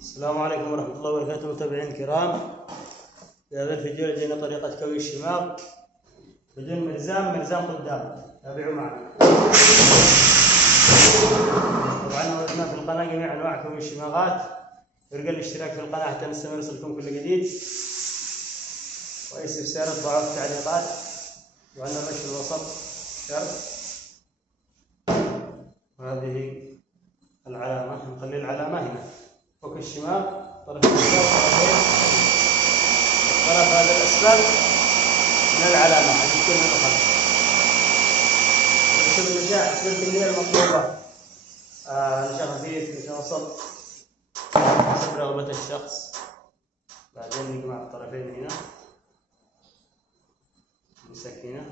السلام عليكم ورحمة الله وبركاته متابعين الكرام. في هذا الفيديو لدينا طريقة كوي الشماغ بدون مرزام قدام. تابعوا معنا. طبعا وردنا في القناة جميع أنواع كوي الشماغات. يرجى الاشتراك في القناة حتى نستمر يصلكم كل جديد. وأي استفسار اضعوا في التعليقات. وعندنا الرش في الوسط شرط. وهذه العلامة، نخلي العلامة هنا فوق الشمال، طرف اليسار طرفين، الطرف هذا الأسفل من العلامة عشان يكون الخط. نشوف النجاح نسبة الكمية المطلوبة، نشا خفيف نشا وسط حسب رغبة الشخص. بعدين نجمع الطرفين هنا، نمسك هنا،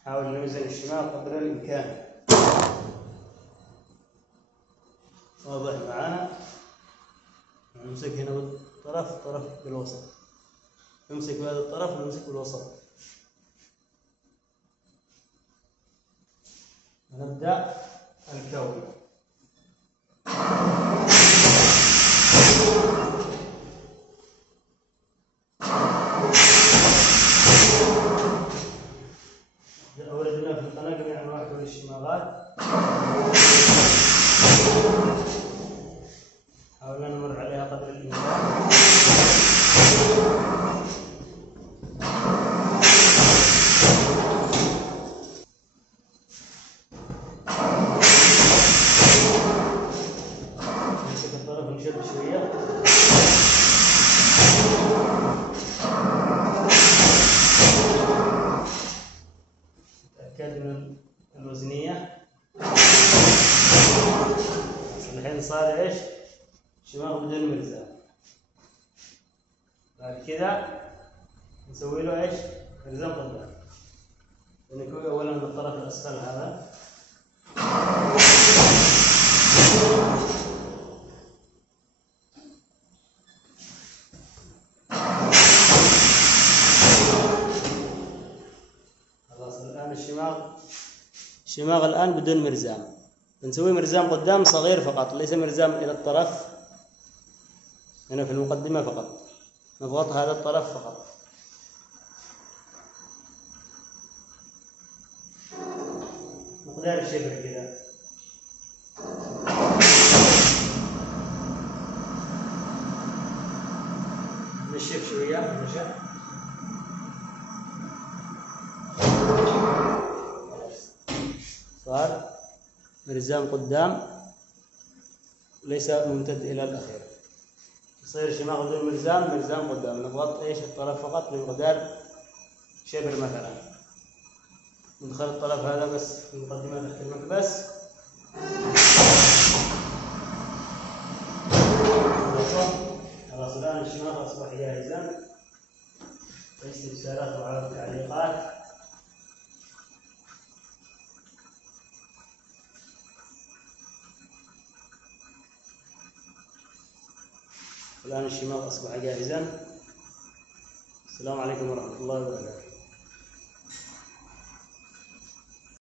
نحاول نوزن الشمال قدر الإمكان. واضح معانا؟ نمسك هنا بالطرف، طرف بالوسط، نمسك بهذا الطرف ونمسك بالوسط. ونبدأ الكوي. أوردنا في القناة جميع أنواع كوي الشماغات. حاولنا نمر عليها قدر الإمكان. نمسك الطرف ونشد شوية. نتأكد من الوزنية. الحين صار ايش؟ شماغ بدون مرزام. بعد كذا نسوي له ايش؟ مرزام قدام. نكوي اولا من الطرف الاسفل هذا. خلاص الان الشماغ الان بدون مرزام. بنسوي مرزام قدام صغير فقط، ليس مرزام الى الطرف. هنا في المقدمة فقط نضغط هذا الطرف فقط. مقدار الشبر كذا. نشف شوية نشف. صار مرزام قدام ليس ممتد إلى الأخير. يصير شماغ بدون مرزام قدام. نضغط ايش الطرف فقط بمقدار شبر مثلا. ندخل الطرف هذا بس في المقدمة تحت المكبس. خلاص الآن الشماغ أصبح جاهزا. استفسارات وعلى التعليقات. الآن الشماغ أصبح جاهزا. السلام عليكم ورحمة الله وبركاته.